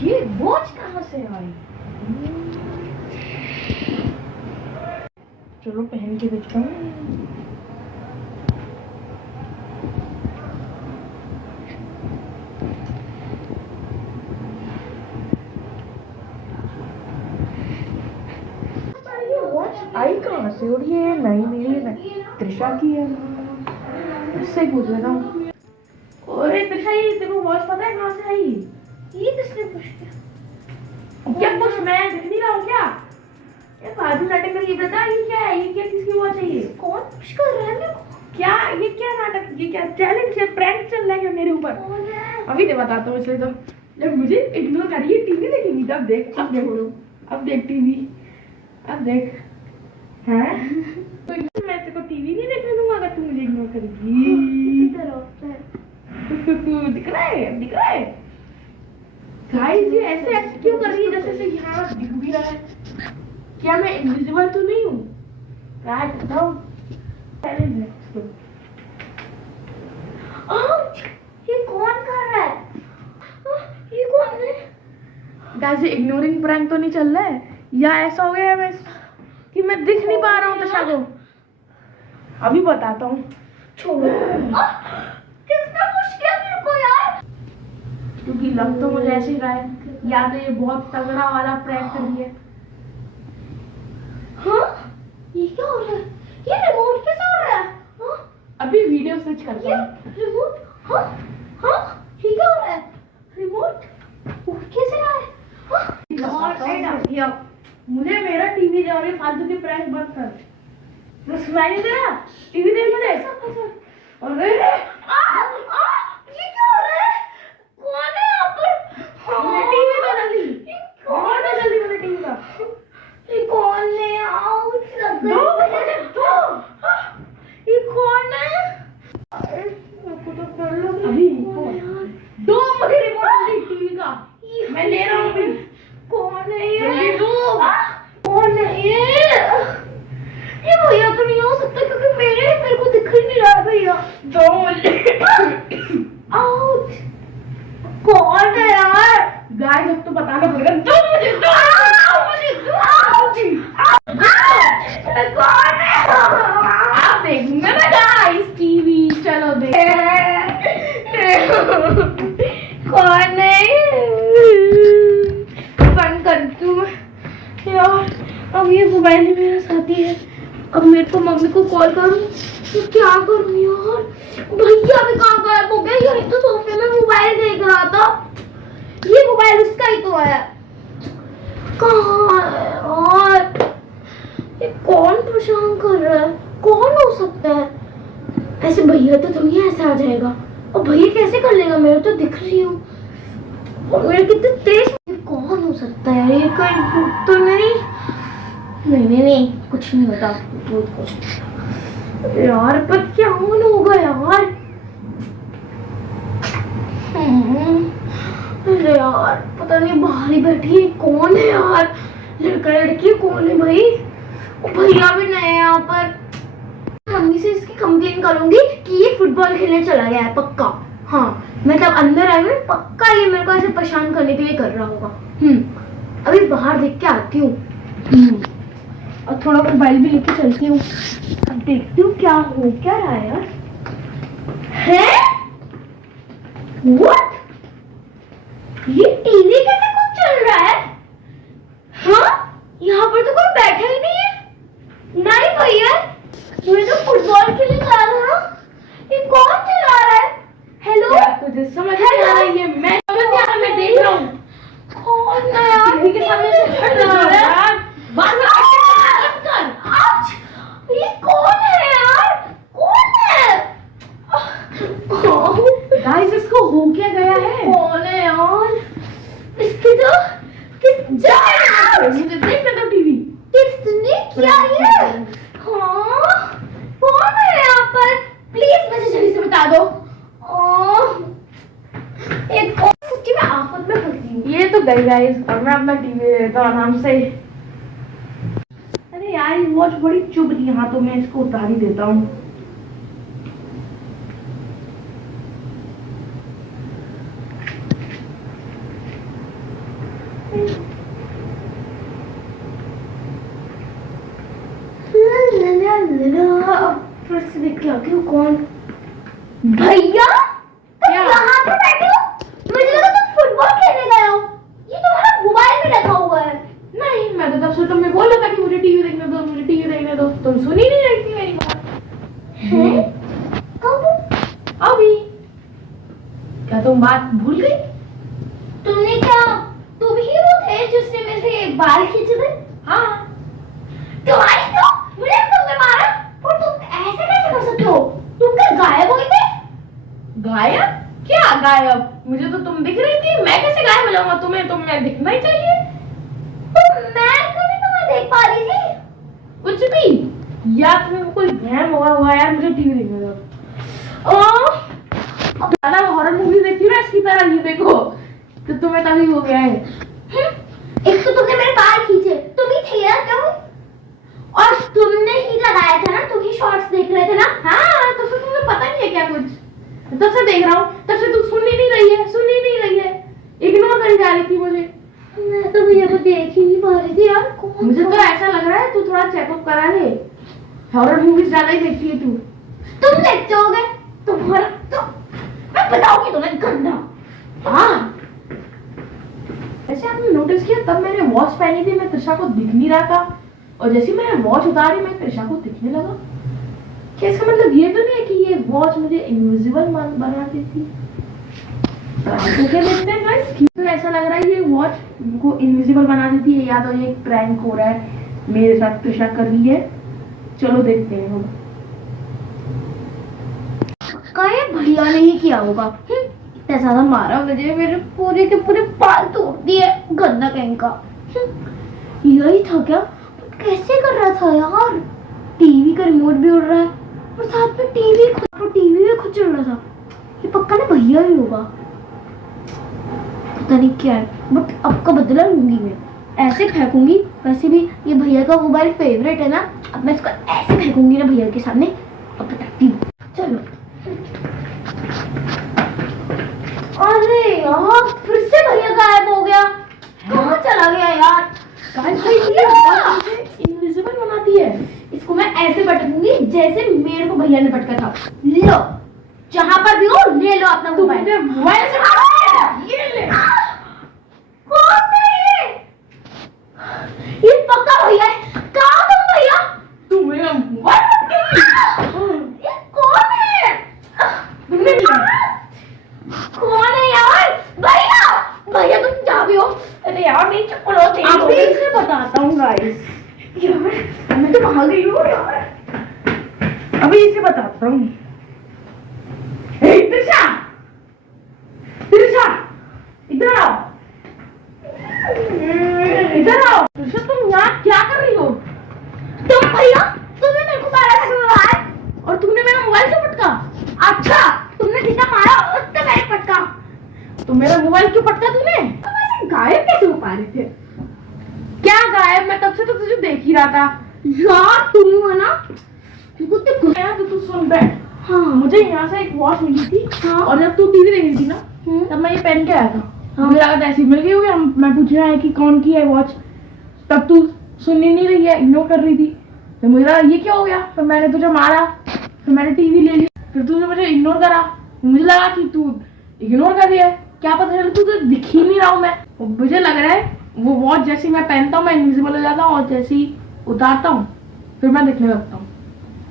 ये वॉच कहाँ से आई? चलो पहन के देखता हूँ। आई कहाँ से? और ये नई मेरी त्रिशा की है, इससे पूछ लेता हूँ। अरे त्रिशा, ये तेरे को वॉच पता है कहाँ से आई? ये किसने पुश किया? क्या पुश? मैं दिख नहीं रहा हूँ क्या? ये फालतू नाटक करके बता, ये क्या है? ये क्या, किसकी वॉच है ये? कौन पुश कर रहा है मेरे को? क्या ये, क्या नाटक, ये क्या चैलेंज है? प्रैंक चल रहा है क्या मेरे ऊपर? अभी नहीं बताता हूँ इसे। तो जब मुझे इग्नोर करिए, टीवी देखेंगी तब देख। अब देख, अब देख टीवी, अब देख। हैं? तो मैं तेरे को टीवी नहीं देखने दूंगा अगर तू मुझे इग्नोर करेगी। दिख रहा है, दिख रहा है। गाइस, ये ऐसे एक्ट क्यों कर रही है जैसे से यहाँ दिख भी रहा है? क्या मैं इनविजिबल तो नहीं हूँ? यार बताओ, चैलेंज है इसको। ये कौन कर रहा है? ये कौन है? गाइस, इग्नोरिंग प्रैंक तो नहीं चल रहा है? या ऐसा हो गया है मैं कि मैं दिख नहीं पा रहा हूँ तशा को? अभी बताता हूँ। छोड़। किसने पुश किया मेरे को यार? क्योंकि लग तो मुझे ऐसे ही रहा है, या तो ये बहुत तगड़ा वाला प्रैंक कर रही है। हाँ? ये क्या हो रहा है? ये रिमोट कैसे हो रहा है? हाँ? अभी वीडियो स्विच करता हूँ। रिमोट? हाँ? हाँ? ये क्या हो रहा है? रिमोट कैसे रहा है? हाँ? मुझे मेरा टीवी जा रही है, फालतू की प्रैंक बंद कर। तो सुनाई नहीं दे रहा? टीवी देख मुझे। अरे ये क्या हो रहा है? कौन है यहाँ पर? मुझे टीवी दो जल्दी, कौन है? जल्दी मुझे टीवी का। ये कौन है? आउच लग दो रहा मुझे, है। दो। ये कौन है? आपको तो कर लो अभी। दो मुझे रिमोट टीवी का, मैं ले रहा हूँ अभी। कौन है ये? जल्दी दो। कौन है ये भैया तो नहीं हो सकता क्योंकि मेरे को दिख ही नहीं रहा है भैया। दो मुझे। आउच। कौन है यार? गाइस, अब तो बताना पड़ेगा। दो मुझे, दो मुझे, दो। कौन है? आप देखूंगा ना गाइस टीवी। चलो देख। कौन है? बंद कर दूं मैं यार? अब ये मोबाइल ही मेरे साथी है। अब मेरे को मम्मी को कॉल करूं तो क्या करूं यार? भैया भी कहाँ गायब हो गए? यही तो सोफे में मोबाइल देख रहा था। ये मोबाइल उसका ही तो है। कहाँ है और ये कौन परेशान कर रहा है? कौन हो सकता है? ऐसे भैया तो तुम ही ऐसे आ जाएगा। और भैया कैसे कर लेगा? मेरे तो दिख रही हूँ और मेरे कितने तेज। कौन हो सकता है? ये कोई भूत तो नहीं? नहीं, कुछ नहीं होता। भूत कुछ यार, पर क्या होगा यार? अरे यार, पता नहीं बाहर ही बैठी है। कौन है यार? लड़का लड़की कौन है भाई? भैया भी नहीं है यहाँ पर। मम्मी से इसकी कंप्लेन करूंगी कि ये फुटबॉल खेलने चला गया है पक्का। हाँ, मैं तब अंदर आई हूँ, पक्का ये मेरे को ऐसे परेशान करने के लिए कर रहा होगा। अभी बाहर देख के आती हूँ और थोड़ा मोबाइल भी लेके चलती हूँ। अब देखती हूँ क्या हो क्या रहा है यार। है? What? ये टीवी कैसे कुछ चल रहा है? हाँ? यहाँ पर तो कोई बैठा ही नहीं है। नहीं भैया, मुझे तो फुटबॉल खेलने जा रहा हूँ। ये कौन चला रहा है? हेलो? तुझे समझ नहीं आ रही है? मैं समझ नहीं आ रहा, मैं देख रहा हूँ। कौन है यार? टीवी के सामने से हट जा यार। बात कर। आउच! ये कौन है यार? कौन है? गाइस, इसको हो क्या गया है? कौन है यार? इसकी तो मुझे देखने दो टीवी। किसने किया ये? हाँ? कौन है यहाँ पर? प्लीज मुझे जल्दी से बता दो। एक और सच्ची में आफत में फंसी हूँ। ये तो गई गाइस, और मैं अपना टीवी लेता हूँ आराम से। अरे यार, ये वॉच बड़ी चुभ रही है हाथों में, इसको उतार ही देता हूँ। कौन? भैया तुम क्या? यहाँ पे बैठे हो? मुझे लगा तुम फुटबॉल खेलने गए हो। ये तुम्हारा मोबाइल में रखा हुआ है। नहीं, मैं तो तब से तुम्हें बोला था कि मुझे टीवी देखने दो, मुझे टीवी देखने दो, तुम सुन ही नहीं रही थी मेरी बात। हैं? कब? अभी क्या तुम बात भूल गई? तुमने क्या, तुम ही वो थे जिसने मेरे बाल खींचे थे? हाँ। तुम्हारी तो मुझे तुमने मारा, और तुम ऐसे कैसे कर सकते हो? तुम क्या गायब हो गए थे? गायब? क्या गायब? मुझे तो तुम दिख रही थी, मैं कैसे गायब हो जाऊंगा? तुम्हें दिखना ही चाहिए। तो मैं कभी तुम्हें देख पा रही थी? कुछ भी, या तुम्हें कोई वहम हुआ यार, मुझे टीवी देखने दो। अब ज्यादा हॉरर मूवी देखी ना इसकी तरह, ये देखो तो तुम्हें तभी हो गया है। एक तो तुमने मेरे बाल खींचे, तुम ही थे ना क्यों? और तुमने ही लगाया था ना, तुम ही शॉर्ट्स देख रहे थे ना? हाँ, तो फिर तुम्हें पता नहीं है क्या कुछ? तब से देख रहा हूँ, तब से तू सुन ही नहीं रही है, इग्नोर करी जा रही थी मुझे। मैं तो भैया को देख ही नहीं पा रही थी यार। कौन मुझे सा? तो ऐसा लग रहा है तू थोड़ा चेकअप करा ले, हॉरर मूवीज ज्यादा ही देखती है तू। तुम देखते होगे, तुम्हारा तो मैं बताऊंगी तुम्हें गंदा। हाँ, ऐसे आपने नोटिस किया, तब मैंने वॉच पहनी थी, मैं त्रिशा को दिख नहीं रहा था, और जैसे मैंने वॉच उतारी मैं त्रिशा को दिखने लगा। क्या इसका मतलब ये तो नहीं है कि ये वॉच मुझे इनविजिबल बना देती? तो क्या देखते हैं गाइस, तो ऐसा लग रहा है ये वॉच को इनविजिबल बना देती है, या तो ये एक प्रैंक हो रहा है मेरे साथ, त्रिशा कर रही है। चलो देखते हैं हम। ये भैया ने ही किया होगा। इतना ज्यादा मारा मुझे, मेरे पूरे के पूरे बाल तोड़ दिए, गंदा कहीं का। यही था क्या? कैसे कर रहा था यार? टीवी का रिमोट भी उड़ रहा है, और साथ में टीवी भी खुद चल रहा था। ये पक्का ना भैया ही होगा, पता नहीं क्या है, बट अब का बदला लूंगी मैं। ऐसे फेंकूंगी, वैसे भी ये भैया का मोबाइल फेवरेट है ना, अब मैं इसको ऐसे फेंकूंगी ना भैया के सामने, अब बताती हूँ। चलो। अरे यार, फिर से भैया गायब हो गया। कहाँ चला गया यार? इनविजिबल बनाती है। इसको मैं ऐसे पटकूंगी जैसे मेरे को भैया ने पटका था। लो, जहाँ पर भी हो ले लो अपना मोबाइल। मोबाइल से ये ले। कौन है ये? ये पक्का भैया है। कहाँ तुम भैया? तू मेरा मोबाइल ये कौन है? तुमने कौन है यार? भैया, भैया तुम जहाँ भी हो। अरे यार मेरी चप्पल हो तेरी। अभी इसे बताता हूँ गाइस। यार मैं तो भाग गई हूँ यार। अभी इसे बताता हूँ। हे त्रिशा, त्रिशा, इधर आओ, इधर आओ। त्रिशा तुम यहाँ क्या कर रही हो? तुम भैया, तुमने मेरे को मारा था मोबाइल, और तुमने मेरा मोबाइल क्यों पटका? अच्छा तुमने जितना मारा उतना मैंने पटका। तो मेरा मोबाइल क्यों पटका तूने? तुम ऐसे गायब कैसे हो पा रहे थे? क्या गायब? मैं तब से तो तुझे देख ही रहा था यार तुम हो ना, तो तू सुन बैठ। हाँ मुझे यहाँ से एक वॉच मिली थी, हाँ। और जब तू टीवी देख रही थी ना, तब मैं ये पहन के आया था। मुझे लगा ऐसी मिल गई होगी, मैं पूछ रहा है कि कौन की है वॉच, तब तू सुन ही नहीं रही है, इग्नोर कर रही थी। तो मुझे लगा ये क्या हो गया, तो मैंने तुझे मारा, फिर मैंने टीवी ले ली, फिर तूने मुझे इग्नोर करा, मुझे लगा कि तू इग्नोर कर दिया है, क्या पता चला तू तो दिख ही नहीं रहा हूँ मैं। मुझे लग रहा है वो वॉच जैसे मैं पहनता हूँ मैं इनविजिबल हो जाता हूँ, और जैसे ही उतारता हूँ फिर मैं दिखने लगता हूँ।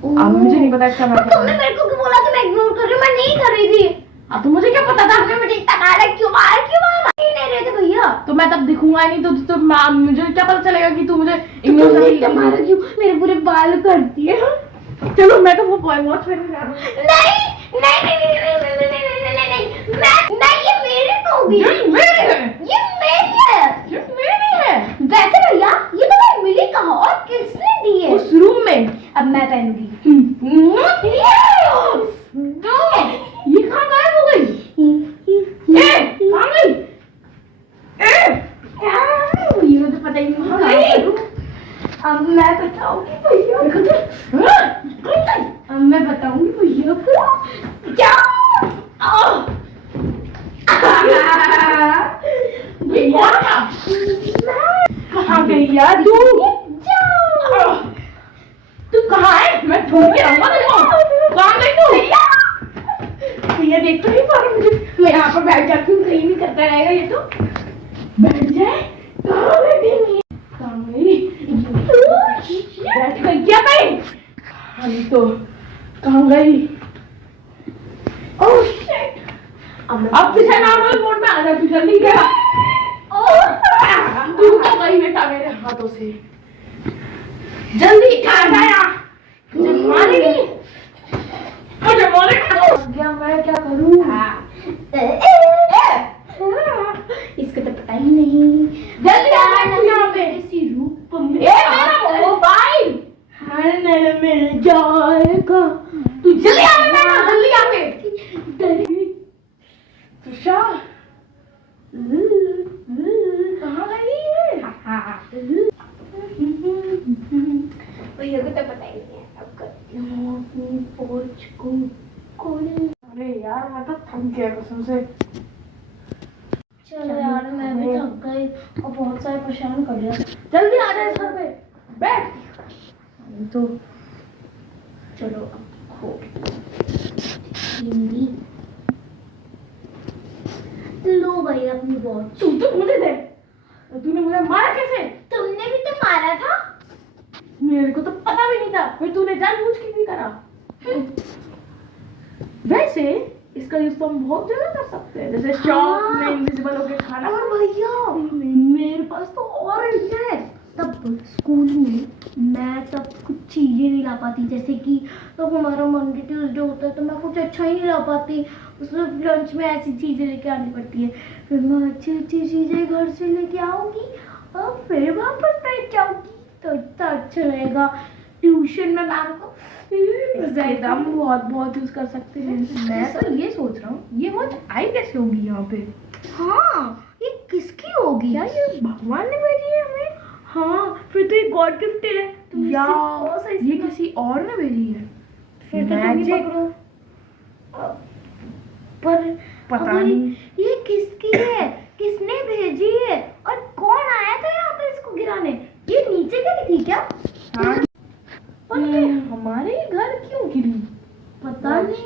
अब मुझे नहीं पता इसका मतलब। तुमने मेरे को क्यों बोला कि मैं इग्नोर कर रही हूँ? मैं नहीं कर रही थी। अब तो मुझे क्या पता था? तुमने मुझे इतना मारा, क्यों मारा ही नहीं रहे थे भैया। तो मैं तब दिखूंगा नहीं, तो मुझे क्या पता चलेगा कि तू मुझे इग्नोर कर रही है? मारा क्यों? मेरे पूरे बाल कर दिए। चलो मैं तो वो वॉच पहन के आ रहा हूँ। नहीं नहीं नहीं नहीं नहीं नहीं नहीं नहीं नहीं मैं नहीं, ये मेरी तो होगी। ये मेरी है, ये मेरी है। ये मेरी है। वैसे भैया ये तो मैं मिली कहाँ और किसने दी है? उस रूम में। अब मैं पहनूंगी। ये कहाँ गायब हो गई? कहाँ गई? ये तो पता ही नहीं कहाँ करूं। अब मैं बताऊंगी भैया। अब मैं बताऊंगी भैया को। भैया देख तो नहीं पा रहे मुझे। मैं यहाँ पर बैठ जाती हूँ, कहीं नहीं करता रहेगा ये तो। बैठ जाए, कहाँ बैठेंगी? कहाँ गई? बैठ गई क्या भाई? हम तो कहाँ गई? Oh shit! अब पीछे नॉर्मल मोड में आ जा, तू जल्दी क्या? तू तो गई बेटा मेरे हाथों से। जल्दी क्या आया? मुझे मारेगी? मुझे मारेगी? क्या मैं क्या करूँ? इसको तो पता ही नहीं। जल्दी आ यहाँ पे। इसी रूप में मेरा मोबाइल हर मिल जाएगा। तू जल्दी आ बेटा, जल्दी आके। तुषार कहाँ गई है? भैया को तो पता ही नहीं है। अब करती हूँ अपनी पोच को खोलने। अरे यार मैं तो थक गया कसम से। चलो यार मैं भी थक गई और बहुत सारे परेशान कर दिया। जल्दी आ जा घर पे बैठ। तो चलो अब खो हिंदी लो भाई अपनी वॉच। तू तो मुझे दे। तूने मुझे मारा कैसे? तुमने भी तो मारा था। मेरे को तो पता भी नहीं था, फिर तूने जानबूझ के भी करा। वैसे इसका यूज तो हम बहुत जगह कर सकते हैं, जैसे शॉप में इनविजिबल होके खाना। और भैया मेरे पास तो और है। तब स्कूल में मैं तब कुछ चीज़ें नहीं ला पाती, जैसे कि तब हमारा मंडे ट्यूसडे होता है तो मैं कुछ अच्छा ही नहीं ला पाती। उसमें लंच में ऐसी चीज़ें लेके आनी पड़ती है, फिर मैं अच्छी अच्छी चीज़ें घर से लेके आऊँगी और फिर वापस बैठ जाऊँगी तो इतना अच्छा रहेगा। ट्यूशन में मैम को हम बहुत बहुत यूज कर सकते हैं। मैं तो ये सोच रहा हूँ ये वॉच आई कैसे होगी यहाँ पे? हाँ ये किसकी होगी? क्या ये भगवान ने भेजी है हमें? हाँ फिर तो ये गॉड गिफ्टेड है। तुम या इससे बहुत सही ये सीखा। किसी और ने भेजी है? फिर तो तुम ही Magic। पकड़ो। पर पता अगर नहीं। ये किसकी है, किसने भेजी है और कौन आया था यहाँ पर इसको गिराने? ये नीचे गिरी थी क्या? हाँ। पर हमारे घर क्यों गिरी? पता नहीं,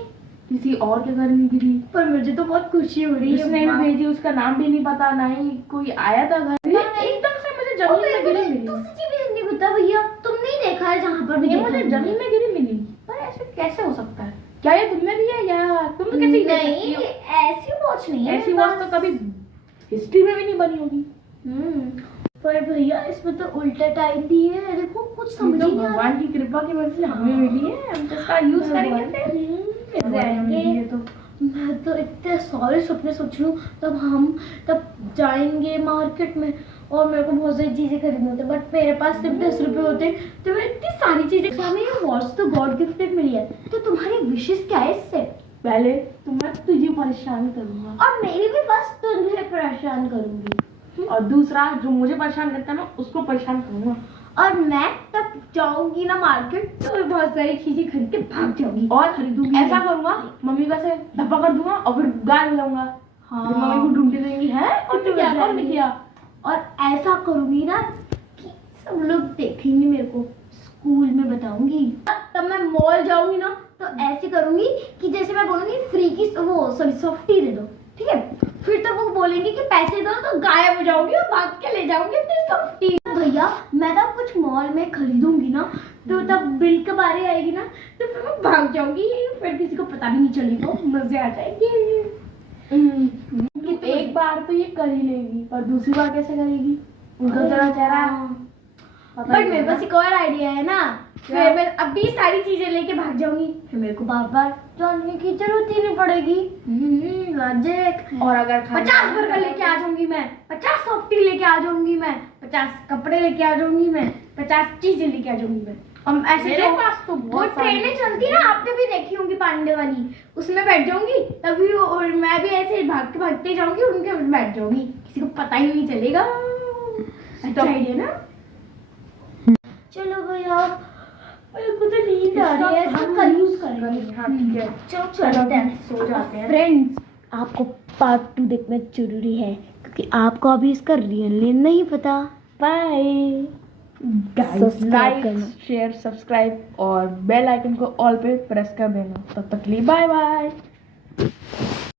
किसी और के घर नहीं गिरी। पर मुझे तो बहुत खुशी हो रही है। जिसने भी भेजी उसका नाम भी नहीं पता, ना ही कोई आया था घर। एकदम से मुझे जमीन में गिरी मिली। दूसरी चीज नहीं पता भैया, तुमने ही देखा है जहाँ पर भी ये देखा मुझे है। जमीन में गिरी मिली, पर ऐसे कैसे हो सकता है? क्या ये तुमने दिया या तुम तो कैसे ही दे सकती नहीं हो? ऐसी वॉच नहीं है ऐसी मेरे वॉच पास। तो कभी हिस्ट्री में भी नहीं बनी होगी। पर भैया इसमें तो उल्टा टाइम भी है, देखो कुछ समझ तो ही नहीं आ रहा। भगवान की कृपा की वजह से हमें मिली है, हम तो इसका यूज करेंगे फिर। भगवान ने मिली है तो मैं तो इतने सारे सपने सोच रही हूँ। तब जाएंगे मार्केट में और मेरे को बहुत सारी चीजें खरीदनी होती है, बट मेरे पास सिर्फ 10 रुपए होते तो मैं इतनी सारी चीजें। हमें ये वॉच तो गॉड गिफ्टेड मिली है, तो तुम्हारी विशेष क्या है इससे? पहले तो मैं तुझे परेशान करूंगा और मेरी भी बस तुझे परेशान करूंगी, और दूसरा जो मुझे परेशान करता है मैं उसको परेशान करूंगा। और मैं तब जाऊंगी ना मार्केट तो बहुत सारी चीजें खरीद के भाग जाऊंगी और खरीदूंगी। ऐसा करूंगा मम्मी का से धब्बा कर दूंगा और फिर गायब हो जाऊंगा। हाँ। फिर मम्मी को ढूंढती रहेंगी है और तो क्या वैसा और नहीं ही। किया। और ऐसा करूंगी ना कि सब लोग देखेंगे मेरे को, स्कूल में बताऊंगी। तब मैं मॉल जाऊंगी ना तो ऐसे करूंगी कि जैसे मैं बोलूंगी फ्री की वो सॉरी सॉफ्टी दे दो, ठीक है? फिर तो वो बोलेंगे कि पैसे दो, तो गायब हो जाऊंगी और भाग के ले जाऊंगी अपनी सॉफ्टी। भैया मैं तब कुछ मॉल में खरीदूंगी ना तो तब बिल के बारी आएगी ना तो फिर मैं भाग जाऊंगी, फिर किसी को पता भी नहीं चलेगा, मजे आ जाएंगे। एक बार तो ये कर ही लेगी, पर दूसरी बार कैसे करेगी? उनका तेरा चेहरा बट मेरे पास एक और आइडिया है ना, फिर मैं अभी सारी चीजें लेके भाग जाऊंगी, फिर मेरे को बार बार जाने की जरूरत ही नहीं पड़ेगी। लॉजिक। और अगर 50 बर्गर लेके आ जाऊंगी मैं, 50 सॉफ्टी लेके आ जाऊंगी मैं, 50 कपड़े लेके आ जाऊंगी मैं, 50 चीजें लेके आ जाऊंगी मैं। हम ऐसे मेरे पास तो वो बहुत ट्रेनें चलती है ना, आपने भी देखी होंगी पांडे वाली, उसमें बैठ जाऊंगी तभी और मैं भी ऐसे भागते भागते जाऊंगी उनके ऊपर बैठ जाऊंगी, किसी को पता ही नहीं चलेगा। अच्छा आइडिया ना? चलो भैया मेरे को तो नींद आ रही है, इसका यूज करेंगे। हाँ ठीक है, चलो चलते हैं, सो जाते हैं। फ्रेंड्स आपको पार्ट 2 देखना जरूरी है क्योंकि आपको अभी इसका रियल नेम नहीं पता। Bye guys like share subscribe और बेल आइकन को ऑल पे प्रेस कर देना। तब तक के लिए बाय बाय।